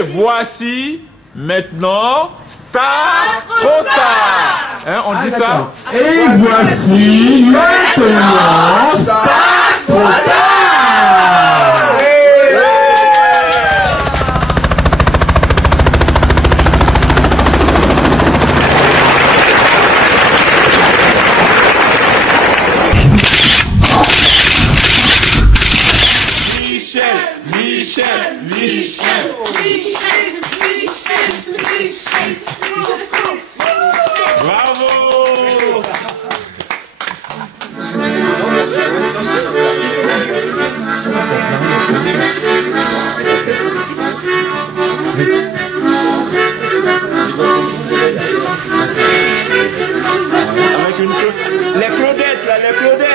Et voici maintenant Star trop tard. Hein, on dit ça. Et voici maintenant Star trop tard. Bravo! Avec une... Les Claudettes, là, les Claudettes!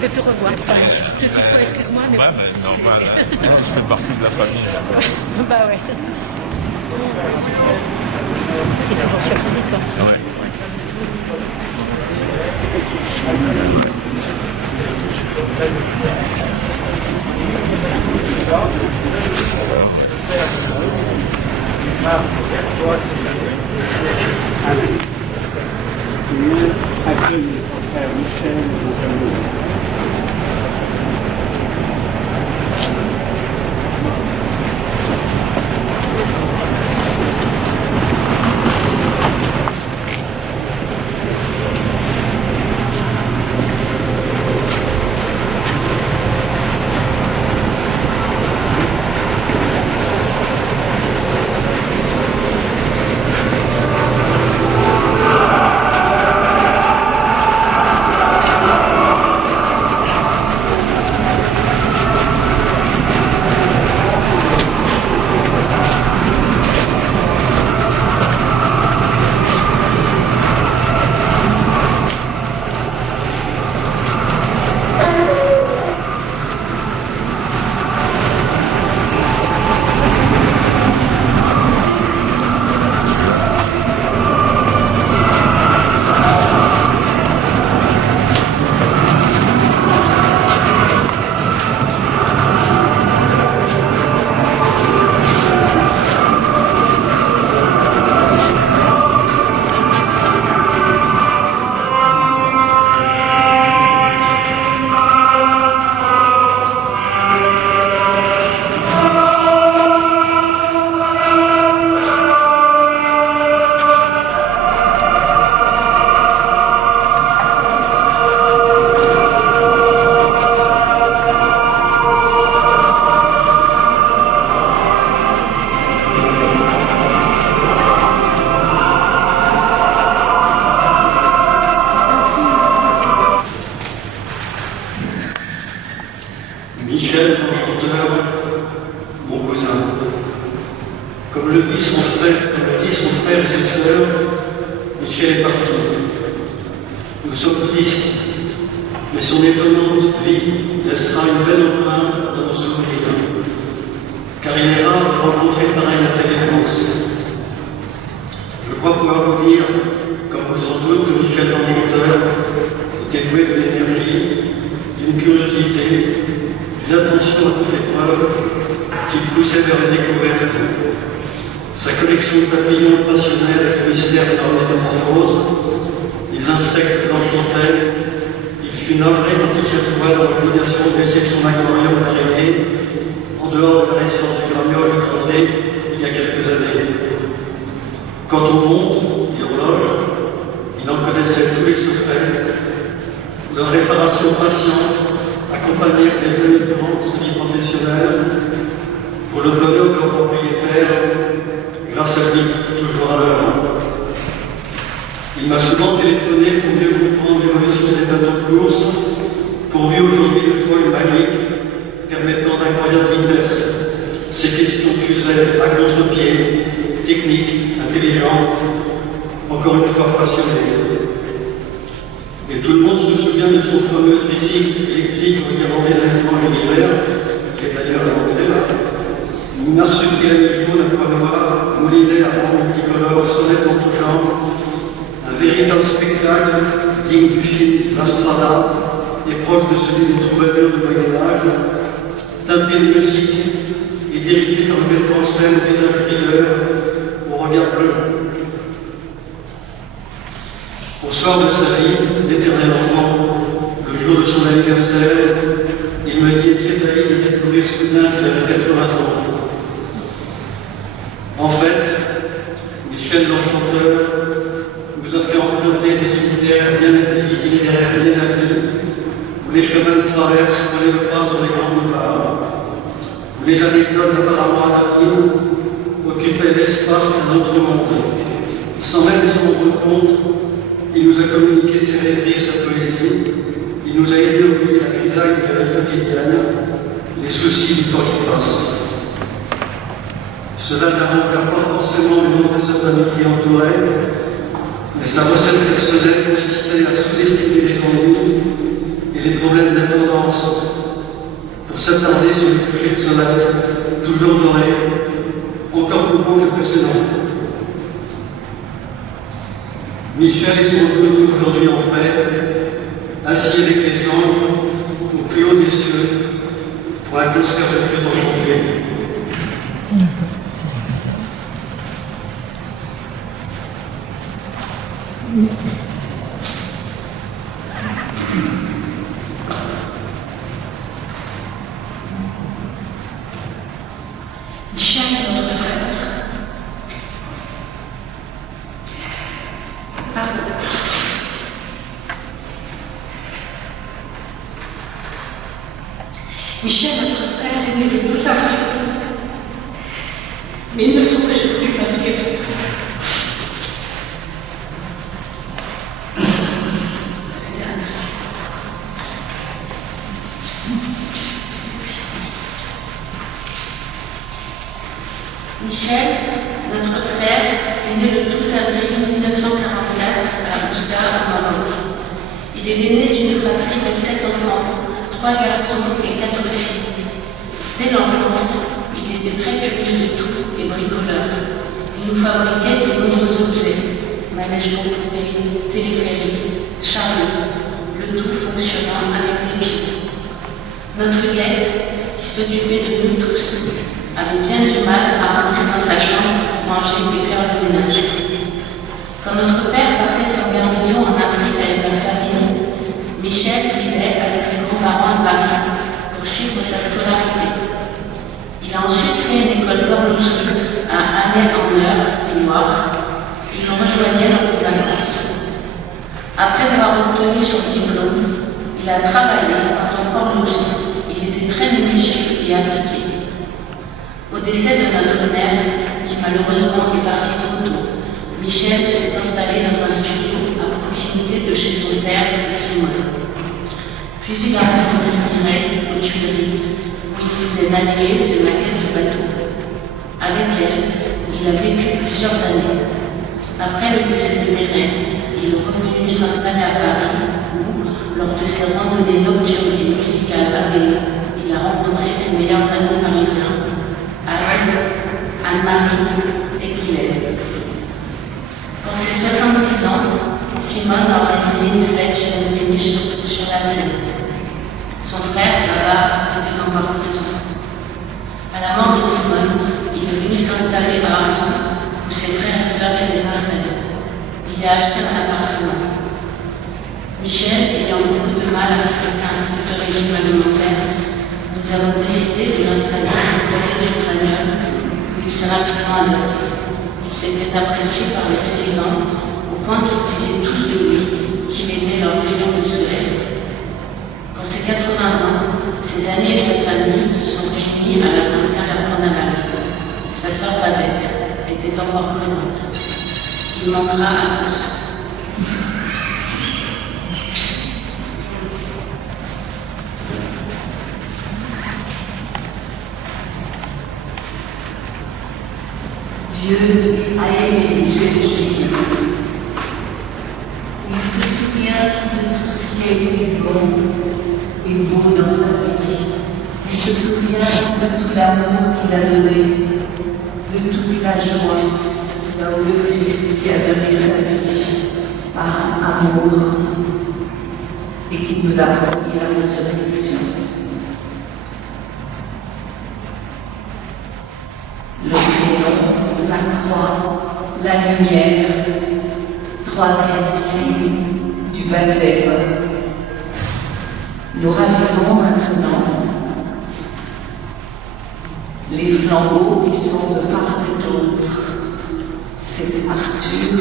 de te revoir. Enfin, je te tutoie, excuse-moi. Mais ouais, mais normal. Je fais partie de la famille. Bah ouais. T'es toujours surpris, toi. Ouais. frères et ses sœurs, Michel est parti. Nous sommes tristes, mais son étonnante vie laissera une belle empreinte dans nos souvenirs, car il est rare de rencontrer pareille intelligence. Je crois pouvoir vous dire, comme vous sans doute, que Michel l'Enchanteur était doué de l'énergie, d'une curiosité, d'une attention à toute épreuve qui le poussait vers la découverte. Sa collection de papillons passionnait avec le mystère de leur métamorphose, les insectes l'enchantaient. Il fut navré quand il se trouva dans l'obligation de laisser son aquarium d'araignée en dehors de la résidence du Grammeur du Crotté il y a quelques années. Quant aux montres et horloges, il en connaissait tous les secrets. Leur réparation patiente accompagnait des années durant sa vie professionnelle pour le donner au propriétaire, grâce à lui, toujours à l'heure. Il m'a souvent téléphoné pour mieux comprendre l'évolution des bateaux de course, pourvu aujourd'hui de foils magiques permettant d'incroyables vitesses. Ces questions fusaient à contre-pied, techniques, intelligentes, encore une fois passionnées. Et tout le monde se souvient de son fameux tricycle électrique regardé dans l'étrange univers, qui est d'ailleurs inventé là. Une marsupilami jaune à poids noir, moulinet à vent multicolore, sonnette en tout genre, un véritable spectacle digne du film La Strada et proche de celui des troubadours du Moyen-Âge, teinté de musique et dirigé par le metteur en scène des rieur au regard bleu. Au soir de sa vie, l'éternel enfant, le jour de son anniversaire, il me dit étrahi de découvrir soudain qu'il avait 80 ans. En fait, Michel l'Enchanteur nous a fait emprunter des itinéraires bien établis, où les chemins de traverse prenaient le pas sur les grands boulevards, où les anecdotes apparemment anonymes occupaient l'espace d'un autre monde. Sans même s'en rendre compte, il nous a communiqué ses rêveries et sa poésie. Il nous a aidés à oublier la grisaille de la vie quotidienne, les soucis du temps qui passe. Cela n'arrangera pas forcément le nom de sa famille qui l'entourait, mais sa recette personnelle consistait à sous-estimer les ennuis et les problèmes d'intendance pour s'attarder sur le coucher de soleil, toujours doré, encore plus beau que le précédent. Michel est sans doute aujourd'hui en paix, assis avec les anges au plus haut des cieux pour un concert de flûte enchantée. Michel, notre frère, pardon. Michel, notre frère, est né le 12 avril 1900, je ne peux pas dire. Michel, notre frère, est né le 12 avril 1944 à Oujda, au Maroc. Il est l'aîné d'une fratrie de 7 enfants, 3 garçons et 4 filles. Dès l'enfance, il était très curieux de tout et bricoleur. Il nous fabriquait de nombreux objets, manège pour poupées, téléphériques, chariots, le tout fonctionnant avec des pieds. Notre guette, qui s'occupait de nous tous, avait bien du mal à rentrer dans sa chambre pour manger et faire le ménage. Quand notre père partait en garnison en Afrique avec la famille, Michel vivait avec ses grands-parents à Paris pour suivre sa scolarité. Il a ensuite fait une école d'horlogerie à Annay-en-Meure et Loire. Il nous rejoignait lors des vacances. Après avoir obtenu son diplôme, il a travaillé en tant qu'horloger. Il était très minutieux et appliqué. Au décès de notre mère, qui malheureusement est partie trop tôt, Michel s'est installé dans un studio à proximité de chez son père et Simone. Puis il a rencontré Mireille aux Tuileries, où il faisait naviguer ses maquettes de bateaux. Avec elle, il a vécu plusieurs années. Après le décès de Mérène, il est revenu s'installer à Paris où, lors de ses randonnées nocturnes et musicales à vélo, il a rencontré ses meilleurs amis parisiens, Anne-Marie et Guylaine. Pour ses 70 ans, Simone a organisé une fête sur une péniche sur la Seine. Son frère, Baba, était encore présent. À la mort de Simone, il est venu s'installer à Arson, où ses frères et sœurs étaient installés. Il a acheté un appartement. Michel, ayant beaucoup de mal à respecter un strict régime alimentaire, nous avons décidé de l'installer au foyer du Cranium, où il s'est rapidement adapté. Il s'est fait apprécier par les résidents, au point qu'ils disaient tous de lui qu'il était leur rayon de soleil. Pour ses 80 ans, ses amis et sa famille se sont réunis à la campagne à Port-Navarre. Sa sœur Babette était encore présente. Il manquera à tous. Dieu a aimé Jésus. Il se souvient de tout ce qui a été bon et beau dans sa vie. Il se souvient de tout l'amour qu'il a donné, de toute la joie qu'il a offert, qui a donné sa vie par amour et qui nous a promis la résurrection. Le crayon, la croix, la lumière, troisième signe du baptême. Nous ravivons maintenant les flambeaux qui sont de part et d'autre. C'est Arthur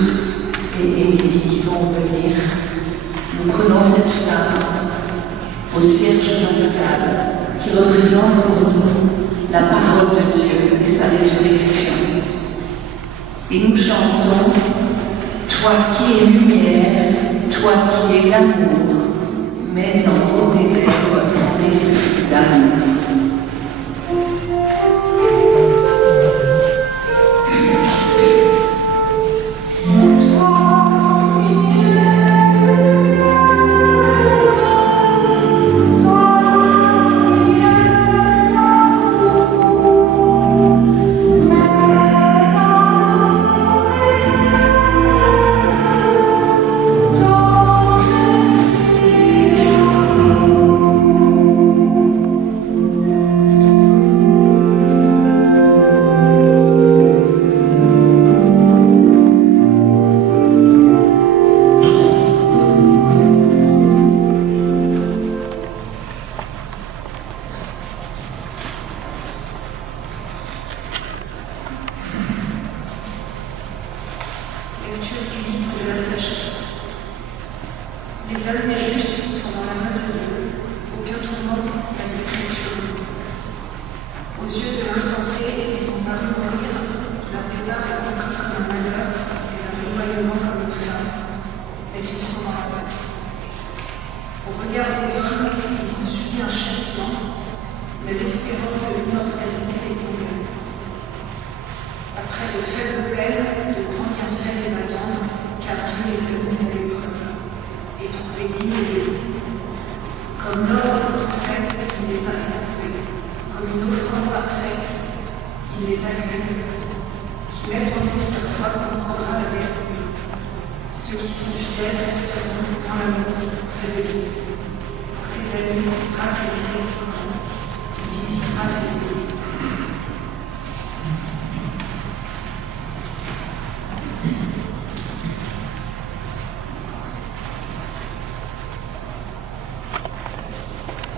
et Émilie qui vont venir. Nous prenons cette flamme au cierge pascal qui représente pour nous la parole de Dieu et sa résurrection. Et nous chantons « Toi qui es lumière, toi qui es l'amour, mais en tes lèvres ton esprit d'amour. »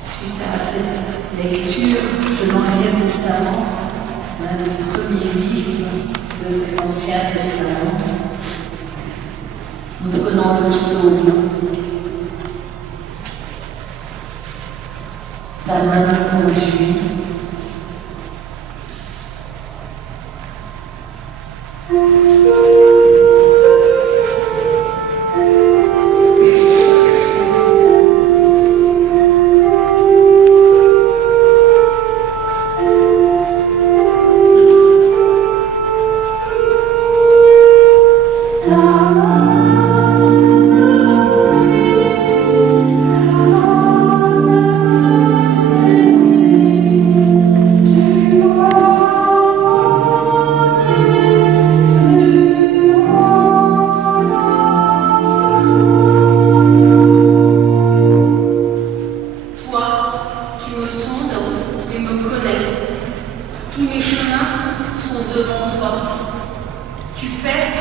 Suite à cette lecture de l'Ancien Testament, l'un des premiers livres de cet Ancien Testament, nous prenons le psaume. Ta main me conduit. Ta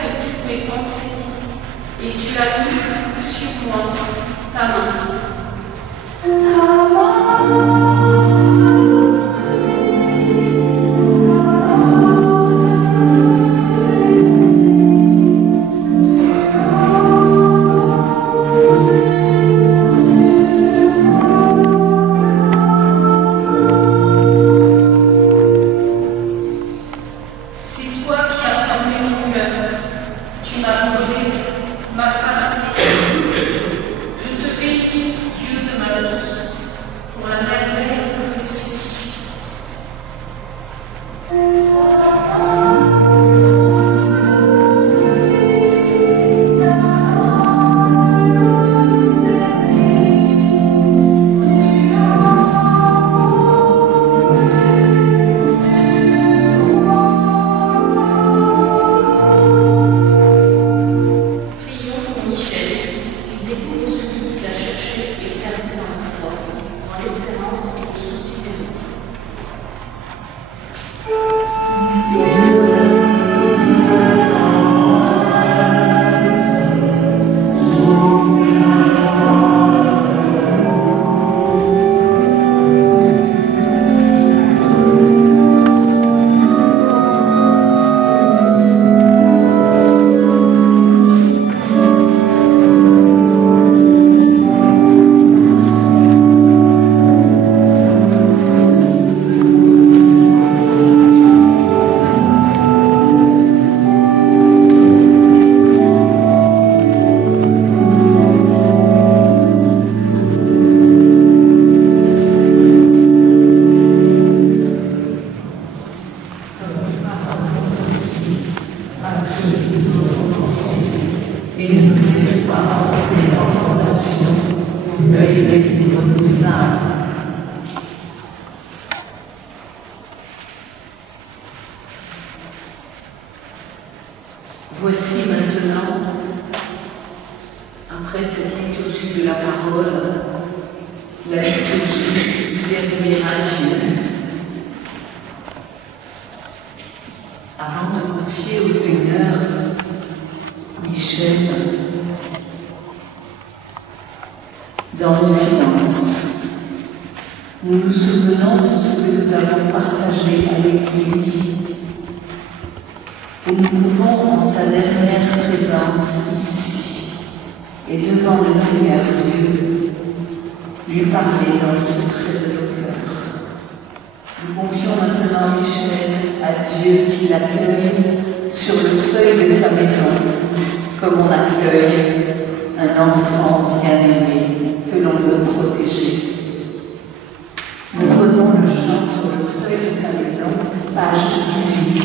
traverses toutes mes pensées, et tu as mis sur moi ta main. Voici maintenant, après cette liturgie de la parole, la liturgie du dernier adieu. Avant de confier au Seigneur, Michel, dans le silence, nous nous souvenons de ce que nous avons partagé avec lui. Et nous pouvons, en sa dernière présence ici, et devant le Seigneur Dieu, lui parler dans le secret de nos cœurs. Nous confions maintenant Michel à Dieu qui l'accueille sur le seuil de sa maison, comme on accueille un enfant bien-aimé que l'on veut protéger. Nous prenons le chant sur le seuil de sa maison, page 18.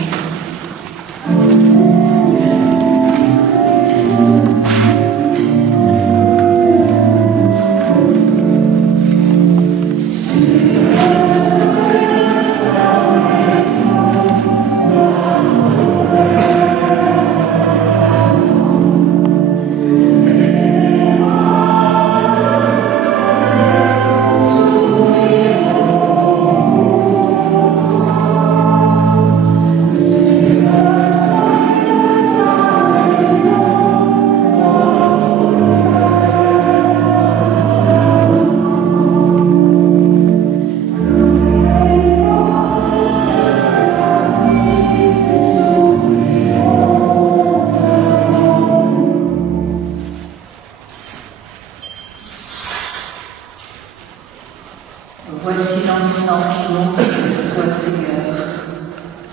Voici l'encens qui monte vers toi, Seigneur,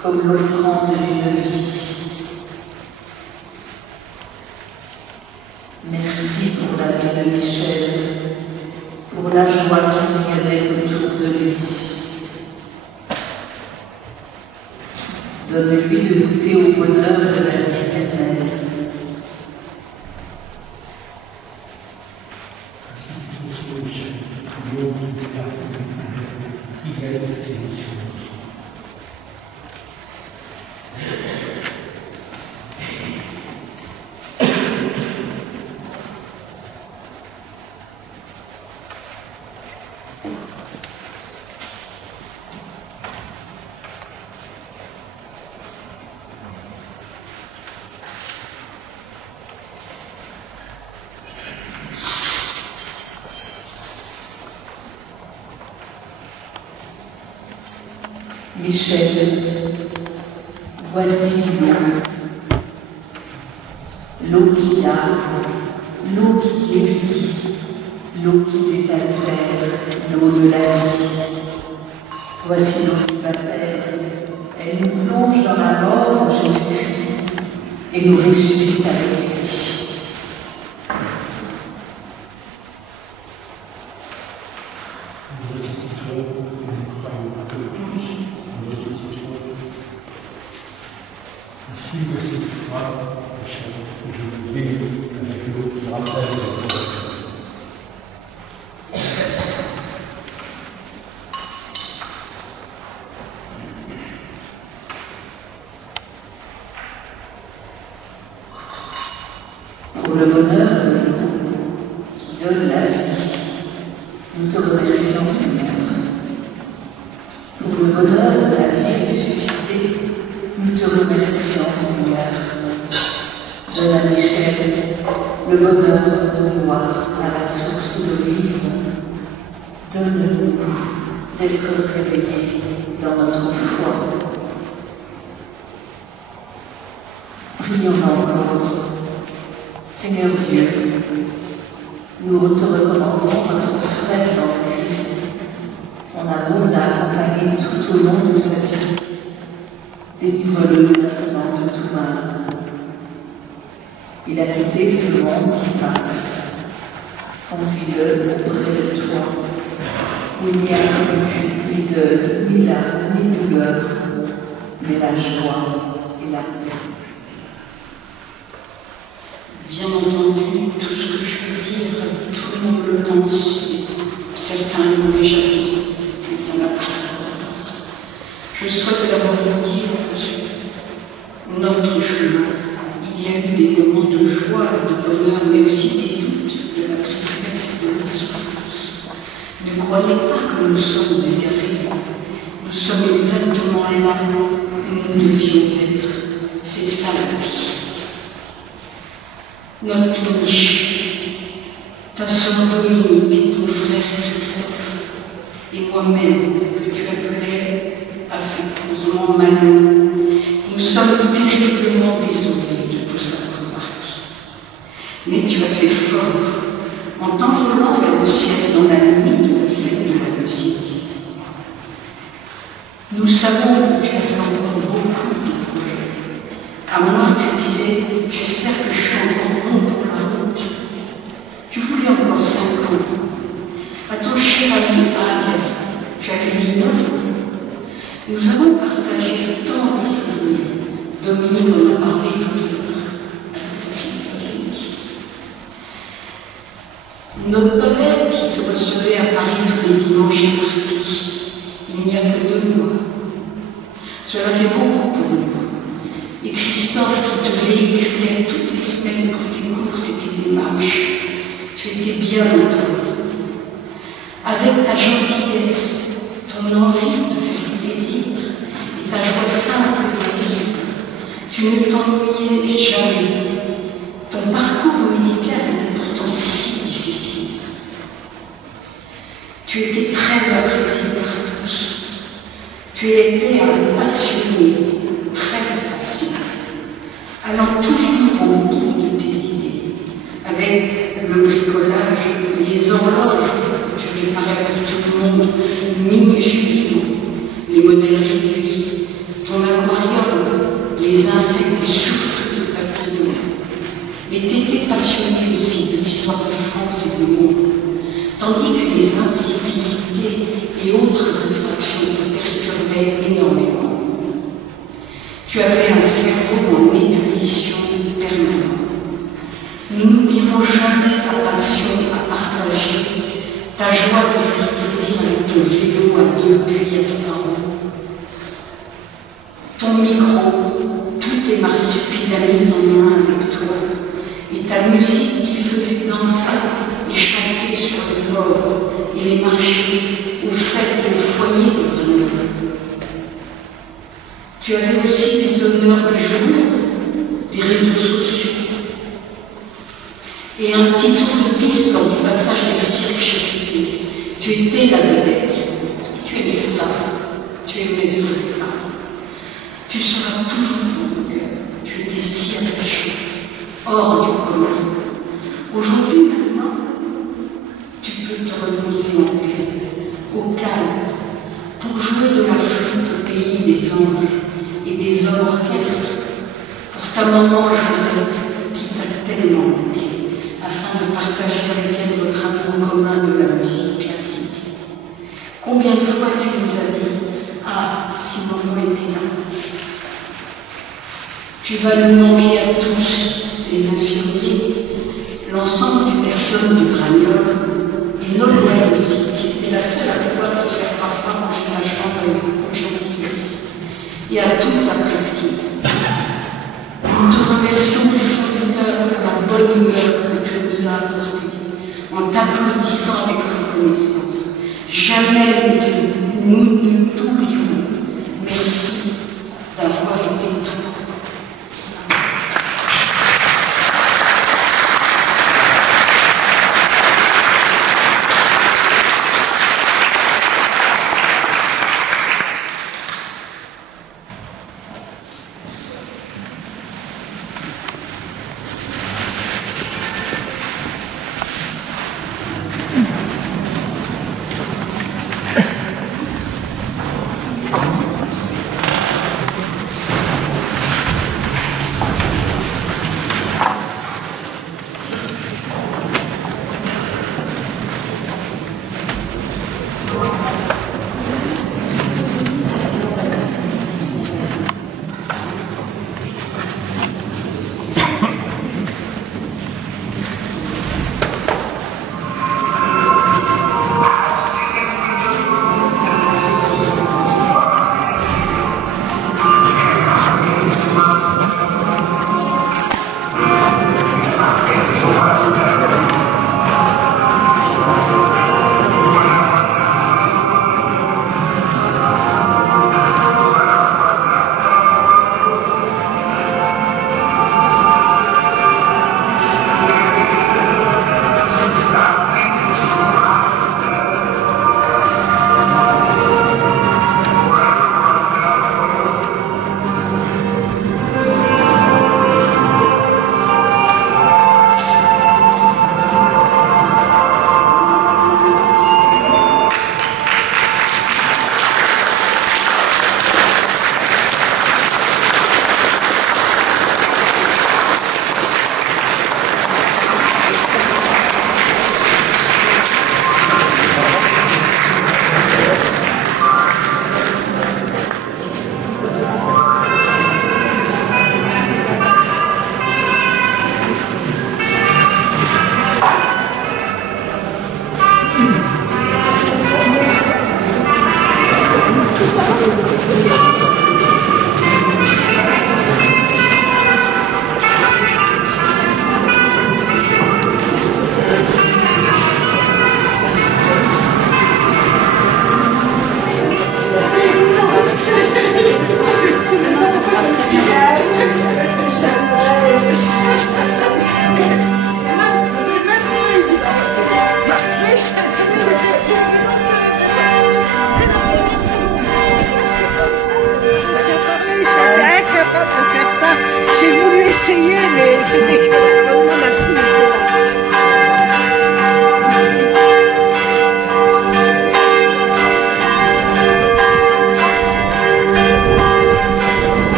comme l'offrande d'une vie. Merci pour la vie de Michel, pour la joie qui rayonnait autour de lui. Donne-lui de goûter au bonheur de la vie éternelle. Michel, voici l'eau qui lave, l'eau qui guérit, l'eau qui désaltère, l'eau de la vie. Voici l'eau du baptême, elle nous plonge dans la mort de Jésus-Christ et nous ressuscite avec lui. Nous ressusciterons et nous croyons que tous nous ressusciterons. Ainsi que cette foi, je vous bénis avec l'eau qui rappelle votre baptême. Pour le bonheur de l'eau qui donne la vie, nous te remercions, Seigneur. Pour le bonheur de la vie ressuscitée, nous te remercions, Seigneur. Donne à Michel le bonheur de boire à la source d'eau vive. Donne-nous d'être réveillés dans notre foi. Prions encore. Seigneur Dieu, nous te recommandons notre frère dans le Christ. Ton amour l'a accompagné tout au long de sa vie. Délivre-le maintenant de tout mal. Il a quitté ce monde qui passe. Conduis-le auprès de toi, où il n'y a plus ni deuil, ni larmes, ni douleur, mais la joie et la paix. Bien entendu, tout ce que je vais dire, tout le monde le pense. Certains l'ont déjà dit, mais ça n'a pas d'importance. Je souhaite d'abord vous dire que notre chemin, il y a eu des moments de joie, de bonheur, mais aussi des doutes, de la tristesse et de la souffrance. Ne croyez pas que nous sommes égarés. Nous sommes exactement là où nous devions être. C'est ça la vie. Notre niche, ta sœur Dominique, ton frère Christophe, et moi-même, que tu appelais affectueusement Manon, nous sommes terriblement désolés de tout ça comme parti. Mais tu as fait fort en t'envolant vers le ciel dans la nuit de la fête de la musique. Nous savons que tu as fait encore beaucoup de projets. À moi, tu disais, j'espère que je suis encore bon pour la route. Tu voulais encore 5 ans. À ton cher ami Hague, tu avais dit 9 ans. Nous avons partagé tant de souvenirs. Dominique en a parlé tout à l'heure avec sa fille Virginie. Notre Pavel qui te recevait à Paris tous les dimanches est parti. Il n'y a que 2 mois. Cela fait beaucoup pour nous. Et Christophe qui te véhiculait toutes les semaines pour tes courses et tes démarches, tu étais bien entouré. Avec ta gentillesse, ton envie de faire plaisir et ta joie simple de vivre, tu ne t'ennuyais jamais. Ton parcours médical était pourtant si difficile. Tu étais très apprécié par tous. Tu étais un passionné, très passionné, allant toujours au bout de tes idées, avec le bricolage, les horloges que tu réparais pour tout le monde, minutieusement, les modèles réduits, ton aquarium, les insectes et surtout le papillon. Mais tu étais passionné aussi de l'histoire de France et du monde, tandis que les incivilités et autres infractions te perturbaient énormément. Tu avais un cerveau en ébullition permanente. Nous n'oublierons jamais ta passion à partager, ta joie de faire plaisir avec ton vélo à 2 puis à 3 roues. Ton micro, tous tes marsupilamis en main avec toi, et ta musique qui faisait danser et chanter sur les bords et les marchés, aux fêtes et aux foyers de Grenoble. Tu avais aussi les honneurs des journaux, des réseaux sociaux, et un petit tour de piste lors du passage des cirques chapités. Tu étais la vedette, tu es ça, tu tu aimais Solika. Tu seras toujours dans mon cœur. Tu étais si attaché, hors du commun. Aujourd'hui, maintenant, tu peux te reposer en paix, au calme, pour jouer de la flûte au pays des anges et des hommes orchestres, pour ta maman Josette, qui t'a tellement manqué, afin de partager avec elle votre amour commun de la musique classique. Combien de fois tu nous as dit « Ah, si maman était là !» Tu vas nous manquer à tous, les infirmiers, l'ensemble du personnel du Gragnol, et Nolwenn aussi, qui était la seule à pouvoir te faire parfois manger la chambre avec beaucoup de gentillesse, et à toute la presqu'île. Nous te remercions du fond du cœur pour la bonne humeur que tu nous as apportée, en t'applaudissant avec reconnaissance. Jamais nous ne t'oublierons. Merci d'avoir été tout.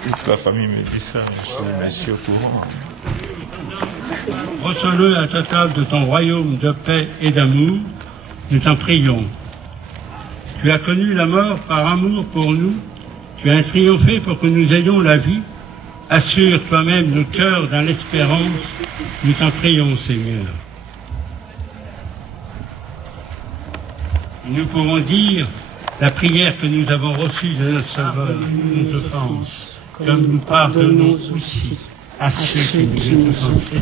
Toute la famille me dit ça, je suis au courant. Reçois-le à ta table de ton royaume de paix et d'amour, nous t'en prions. Tu as connu la mort par amour pour nous, tu as triomphé pour que nous ayons la vie. Assure toi-même nos cœurs dans l'espérance, nous t'en prions, Seigneur. Nous pouvons dire la prière que nous avons reçue de notre Sauveur, nos offenses, comme nous pardonnons aussi à ceux qui nous ont offensés.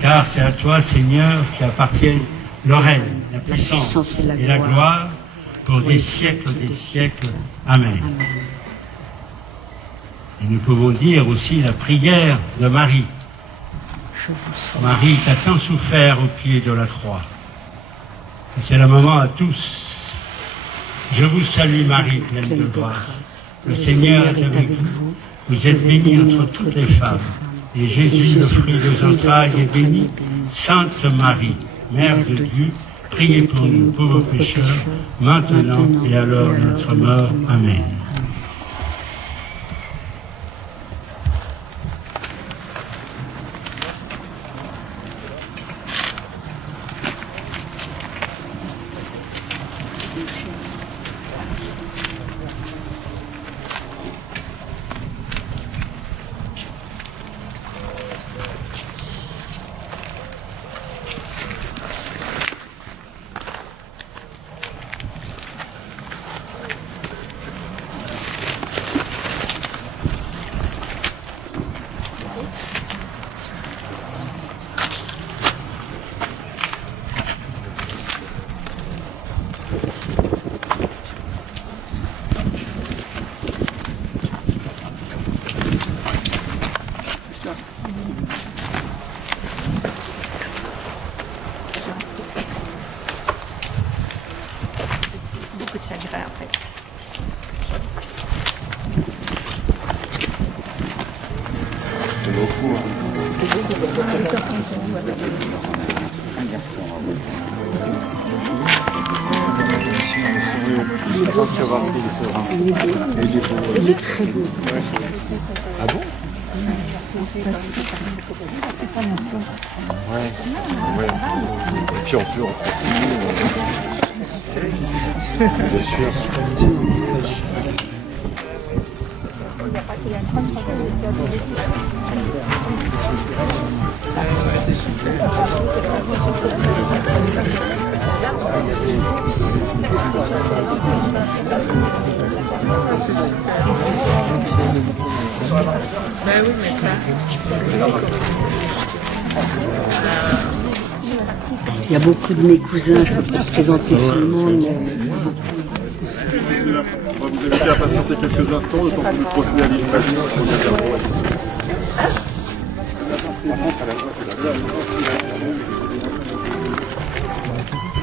Car c'est à toi, Seigneur, qui appartiennent le règne, la puissance et la gloire pour des siècles des siècles. Amen. Et nous pouvons dire aussi la prière de Marie. Marie qui a tant souffert au pied de la croix. Et c'est le moment à tous. Je vous salue Marie, pleine de grâce. Le Seigneur est avec vous. Vous êtes bénie entre toutes les femmes. Et Jésus, le fruit de vos entrailles, est béni. Sainte Marie, Mère de Dieu, priez pour nous pauvres pécheurs, maintenant et à l'heure de notre mort. Amen. Beaucoup de chagrin en fait. C'est beaucoup. Il est très beau. Ah bon? Ouais. Ouais. Et puis on peut bien sûr. Il y a beaucoup de mes cousins, je ne peux pas présenter tout le monde. On va vous inviter à patienter quelques instants, le temps que nous procédons à l'illustration.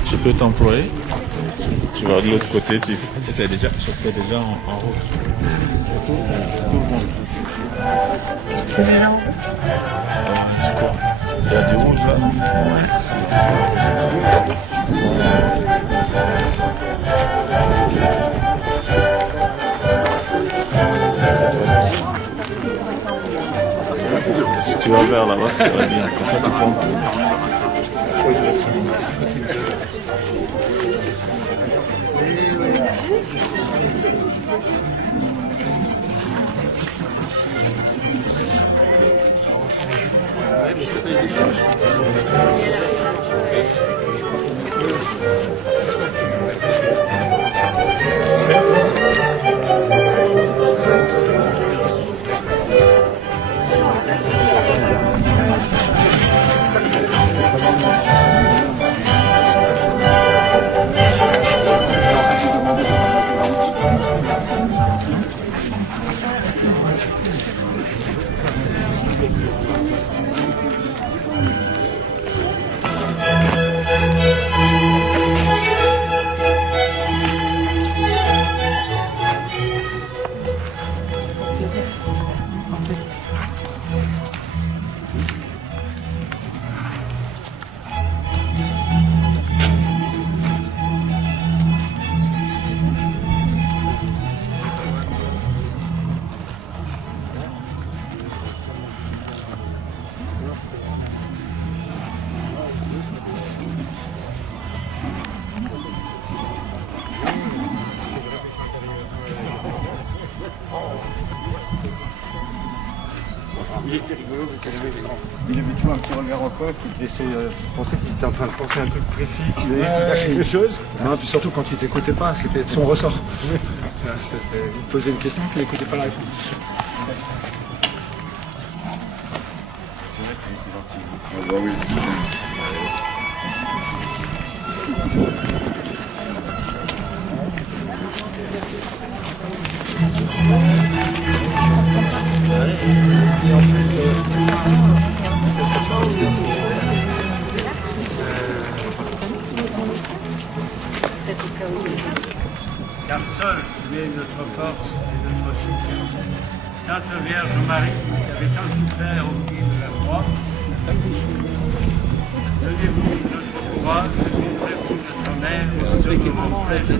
Je peux t'employer. Tu vas de l'autre côté, tu essaies déjà, je fais déjà en route. Il y a du rouge là. Si tu vas vers là-bas, ça va bien. Il était rigolo, il avait toujours un petit regard en coin qui te laissait penser qu'il était en train de penser à un truc précis, qu'il allait te dire quelque chose. Non, puis surtout quand il t'écoutait pas, c'était de son ressort. Il te posait une question, puis il n'écoutait pas la réponse. Ah bah oui. Car seul tu es notre force et notre soutien. Sainte Vierge Marie, qui avait tant souffert au pied de la croix, donnez-vous notre courage, délivrez-vous notre mère, et sauvez-nous pleine de